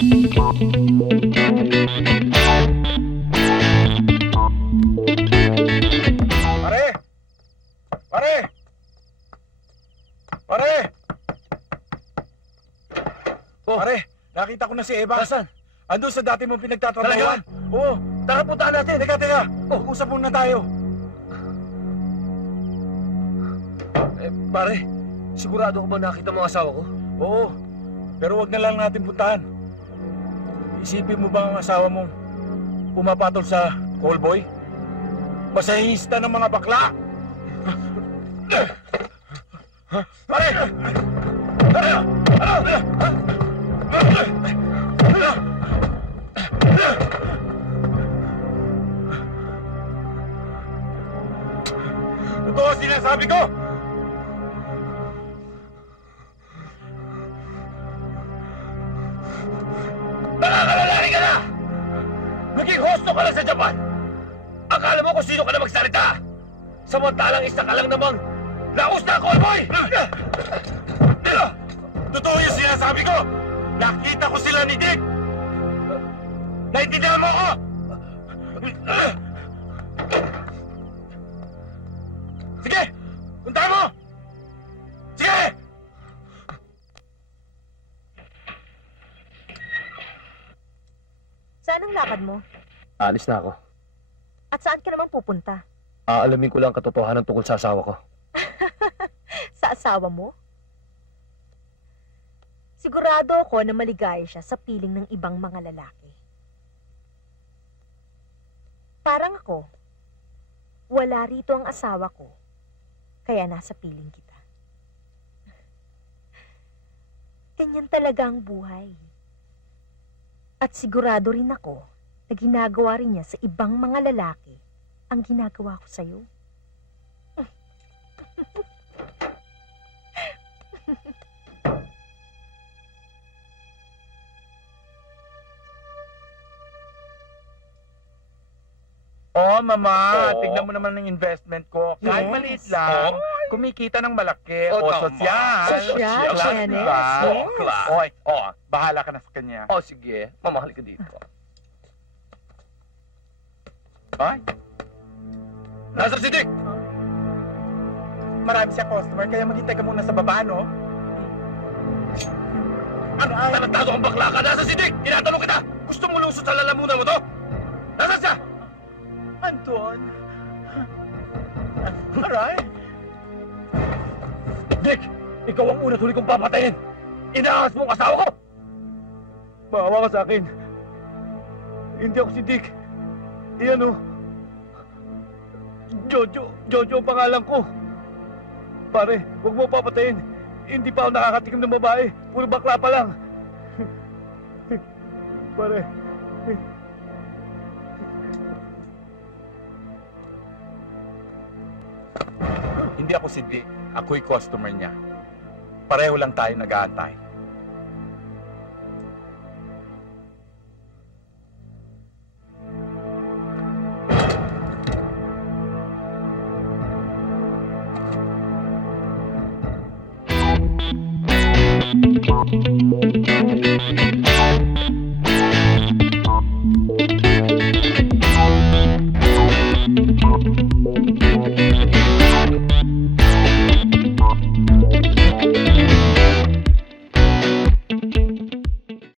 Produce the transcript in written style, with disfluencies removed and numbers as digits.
Pare! Pare! Pare! Oh. Pare, nakita ko na si Eva. Nasaan? Andun sa dati mong pinagtatrabahoan. Talaga? Oo. Tara, puntahan natin. Teka. Mag-usap muna tayo. Pare, sigurado ko ba nakita mo ang asawa ko? Oo. Pero wag na lang natin puntahan. Isipin mo ba ang asawa mong pumapatol sa callboy? Masahista ng mga bakla! Pare! Totoo sinasabi ko! Nakakalalahi ka na! Naging hosto ka lang sa Japan! Akala mo kung sino ka na magsalita! Samantalang isa ka lang namang laos na callboy! Totoo yung sinasabi ko! Nakita ko sila ni Dick! Naintindihan mo ako! Sige! Puntahan mo! Sige! Saan ang lakad mo? Alis na ako. At saan ka naman pupunta? Aalamin ko lang katotohanan tungkol sa asawa ko. Sa asawa mo? Sigurado ako na maligaya siya sa piling ng ibang mga lalaki. Parang ako, wala rito ang asawa ko, kaya nasa piling kita. Ganyan talaga ang buhay. At sigurado rin ako na ginagawa rin niya sa ibang mga lalaki ang ginagawa ko sa'yo. Oh, mama, Oo. tignan mo naman ang investment ko. Kahit Yes. maliit lang, Oo. kumikita ng malaki. Oo, O, tama. sosyal. Sosyal, Class, Kenneth. diba? Yes. Class. Oy, bahala ka na sa kanya. Oh, sige. Mamahal ka dito. Ay, Nasaan si Dick? marami siya customer, kaya maghintay ka muna sa baba, no? Ano? Tarantado kang bakla ka! Nasaan si Dick? Tinatanong kita! Gusto mo lusot sa lalamunan mo to? Nasaan siya? Anton. Alright. Dick! Ikaw ang una't huli kong papatayin! Inaangas mo ang asawa ko! Maawa ka sa akin. Hindi ako si Dick. Iyan, oh. Jojo ang pangalan ko. Pare, huwag mo papatayin. Hindi pa ako nakakatikim ng babae. Puro bakla pa lang. Pare. Hindi ako si Dick. Ako'y customer niya. Pareho lang tayo nag-aantay.